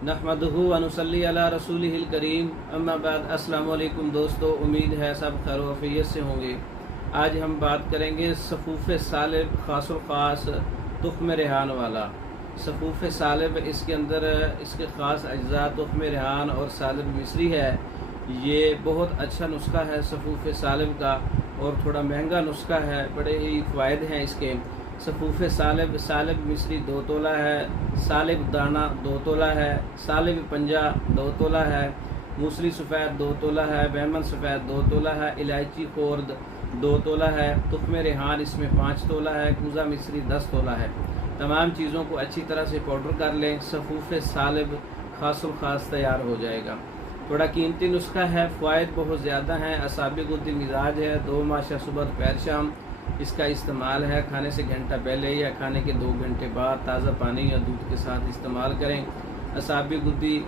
नहमदुहु व नुसल्ली अला रसूलिहिल करीम, अम्मा बाद। अस्सलाम वालेकुम दोस्तों, उम्मीद है सब खैर वफ़ियत से होंगे। आज हम बात करेंगे सफ़ूफ़ सालिब ख़ासुल ख़ास तुख़्म रेहान वाला। सफ़ूफ़ सालिब, इसके अंदर इसके ख़ास अज्जा तुख़्म रेहान और सालिब मिस्री है। ये बहुत अच्छा नुस्खा है सफ़ूफ़ सालिब का, और थोड़ा महंगा नुस्खा है। बड़े ही फ़ायदे हैं इसके। सफ़ूफ़ सालिब, सालिब मिस्री 2 तोला है, सालिब दाना 2 तोला है, सालिब पंजा 2 तोला है, मूसली सफ़ेद 2 तोला है, बैमन सफ़ेद 2 तोला है, इलायची खोर्द 2 तोला है, तुख़्म रेहान इसमें 5 तोला है, कूज़ा मिस्री 10 तोला है। तमाम चीज़ों को अच्छी तरह से पाउडर कर लें। सफ़ूफ़ सालिब ख़ासुल ख़ास तैयार हो जाएगा। थोड़ा कीमती नुस्खा है, फ़वाइद बहुत ज़्यादा हैं। असाबी गुद्दी मिजाज है, 2 माशा सुबह दोपहर शाम इसका इस्तेमाल है। खाने से घंटा पहले या खाने के 2 घंटे बाद ताज़ा पानी या दूध के साथ इस्तेमाल करें। असाबी गुद्दी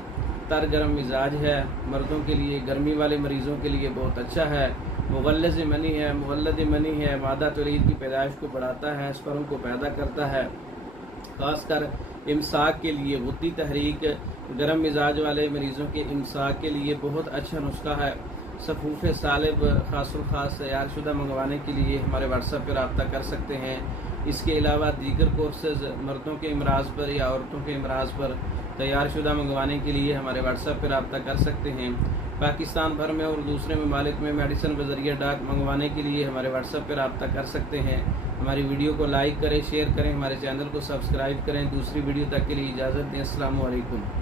तर गर्म मिजाज है, मर्दों के लिए, गर्मी वाले मरीज़ों के लिए बहुत अच्छा है। मुगल्लिज़ मनी है, मुगल्लद मनी है, मादा तौलीद की पैदाइश को बढ़ाता है, स्पर्म को पैदा करता है। ख़ासकर इमसाक के लिए, गुद्दी तहरीक, गर्म मिजाज वाले मरीज़ों के इमसाक के लिए बहुत अच्छा नुस्खा है। सफ़ूफ़ सालिब ख़ासुल ख़ास तैयार शुदा मंगवाने के लिए हमारे व्हाट्सएप पर रब्ता कर सकते हैं। इसके अलावा दीगर कोर्सेज़ मर्दों के इमराज़ पर या औरतों के इमराज़ पर तैयार शुदा मंगवाने के लिए हमारे व्हाट्सएप पर रब्ता कर सकते हैं। पाकिस्तान भर में और दूसरे ममालिक में मेडिसिन बज़रिया डाक मंगवाने के लिए हमारे व्हाट्सएप पर रब्ता कर सकते हैं। हमारी वीडियो को लाइक करें, शेयर करें, हमारे चैनल को सब्सक्राइब करें। दूसरी वीडियो तक के लिए इजाज़त दें। अस्सलामु अलैकुम।